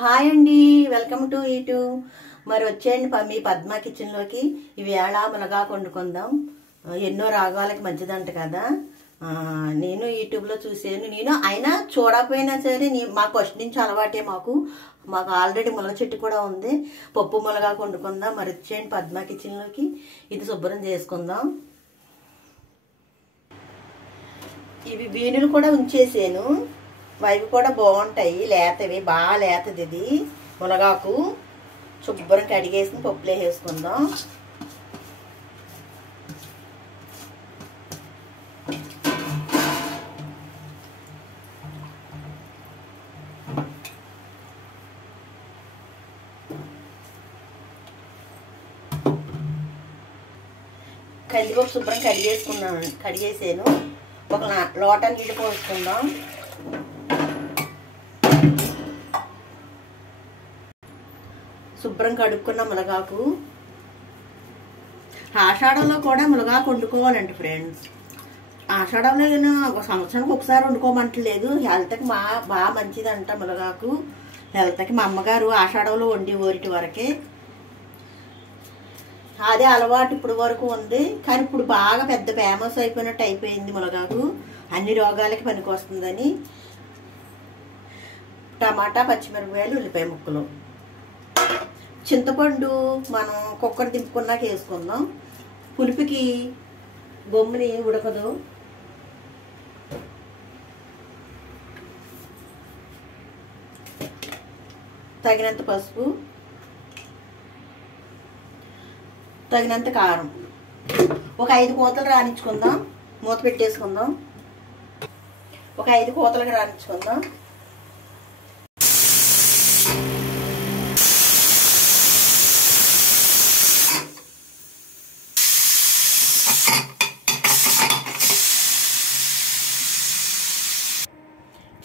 Hi అండి, welcome to ఈటు. మరి వచ్చేయండి మీ పద్మ కిచెన్లోకి. ఈవేళ మునగాకు వండుకుందాం. ఎన్నో రాగాలకి మంచిదంట కదా. నేను యూట్యూబ్లో చూసాను. నేను అయినా చూడకపోయినా సరే మాకు ఫస్ట్ నుంచి అలవాటే. మాకు ఆల్రెడీ మునగ చెట్టు కూడా ఉంది. పప్పు మునగాకు వండుకుందాం. మరి వచ్చేయండి పద్మ కిచెన్లోకి. ఇది శుభ్రం చేసుకుందాం. ఇవి వీణులు కూడా ఉంచేసాను. అవి కూడా బాగుంటాయి, లేతవి, బాగా లేతది. ఇది మునగాకు శుభ్రం కడిగేసి పప్పులో వేసుకుందాం. కందిపప్పు శుభ్రం కడిగేసాను. ఒక లోట నీళ్ళు పోసుకుందాం. శుభ్రం కడుక్కున్న మునగాకు. ఆషాఢంలో కూడా మునగాకు వండుకోవాలండి ఫ్రెండ్స్. ఆషాఢంలో ఒక సంవత్సరానికి ఒకసారి వండుకోమంటలేదు. హెల్త్కి బాగా మంచిదంట మునగాకు. హెల్త్కి మా అమ్మగారు ఆషాఢంలో వండి ఊరిటి వరకే. అదే అలవాటు ఇప్పుడు వరకు ఉంది. కానీ ఇప్పుడు బాగా పెద్ద ఫేమస్ అయిపోయినట్టు అయిపోయింది మునగాకు. అన్ని రోగాలకి పనికి వస్తుందని. టమాటా, పచ్చిమిరపకాయలు, ఉల్లిపాయ ముక్కలు, చింతపండు మనం కుక్కర్ దింపుకున్నాక వేసుకుందాం. పులుపుకి గమ్ముని ఉడకదు. తగినంత పసుపు, తగినంత కారం. ఒక 5 కోతలు రానించుకుందాం. మూత పెట్టేసుకుందాం. ఒక 5 కోతలకు రానించుకుందాం.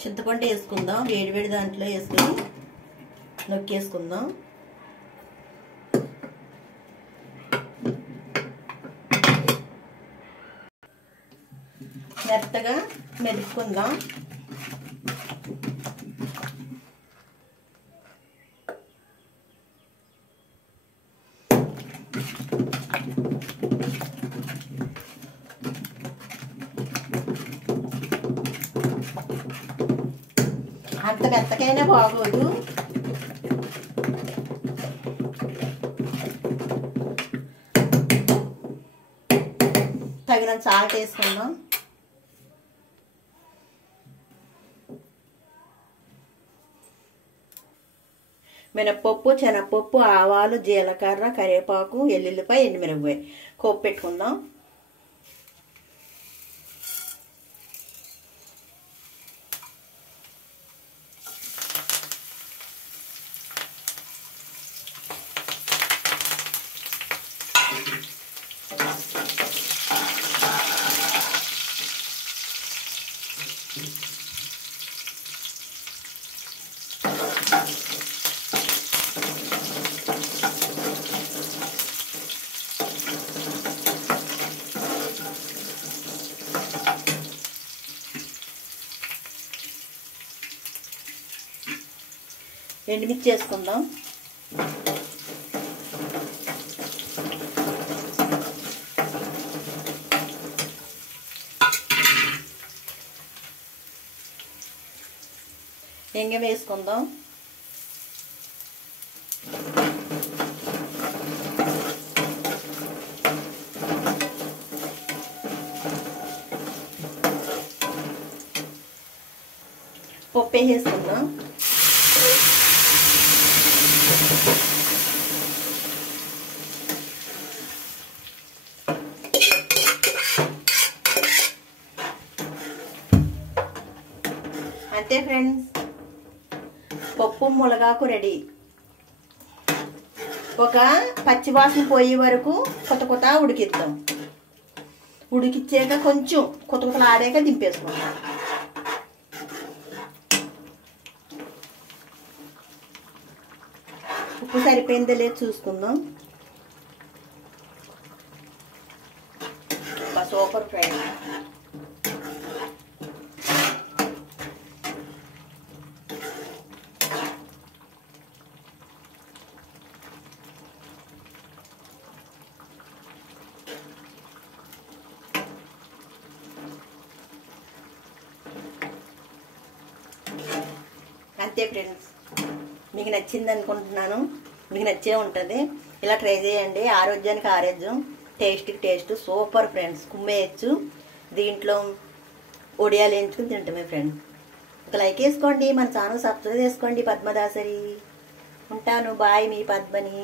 చింతపండు వేసుకుందాం. వేడివేడి దాంట్లో వేసుకొని నొక్కేసుకుందాం. మెత్తగా మెదుపుకుందాం. అంత మెత్తకైనా బాగోదు. తగినంత సాల్ట్ వేసుకుందాం. మినప్పప్పు, శనగపప్పు, ఆవాలు, జీలకర్ర, కరివేపాకు, ఎల్లుల్లిపాయ, ఎండుమిరపకాయ కోపు పెట్టుకుందాం. ఎండుమిర్చి వేసుకుందాం. ఇంగ వేసుకుందాం. పప్పు వేసుకుందాం. అంతే ఫ్రెండ్స్, పప్పు మునగాకు రెడీ. ఒక పచ్చివాసన పోయే వరకు కొత్త ఉడికిద్దాం. ఉడికిచ్చాక కొంచెం కొత్తలు ఆడాక దింపేసుకుందాం. ఉప్పు సరిపోయిందో లేదు చూసుకుందాం. Super fry. అంతే ఫ్రెండ్స్, మీకు నచ్చింది అనుకుంటున్నాను. మీకు నచ్చే ఉంటుంది. ఇలా ట్రై చేయండి. ఆరోగ్యానికి ఆరోగ్యం, టేస్ట్కి టేస్ట్, సూపర్ ఫ్రెండ్స్. కుమ్మేయచ్చు. దీంట్లో ఒడియాలు వేయించుకుని తింటామే ఫ్రెండ్స్. ఒక లైక్ వేసుకోండి, మన ఛానల్ సబ్స్క్రైబ్ చేసుకోండి. పద్మదాసరి ఉంటాను. బాయ్, మీ పద్మని.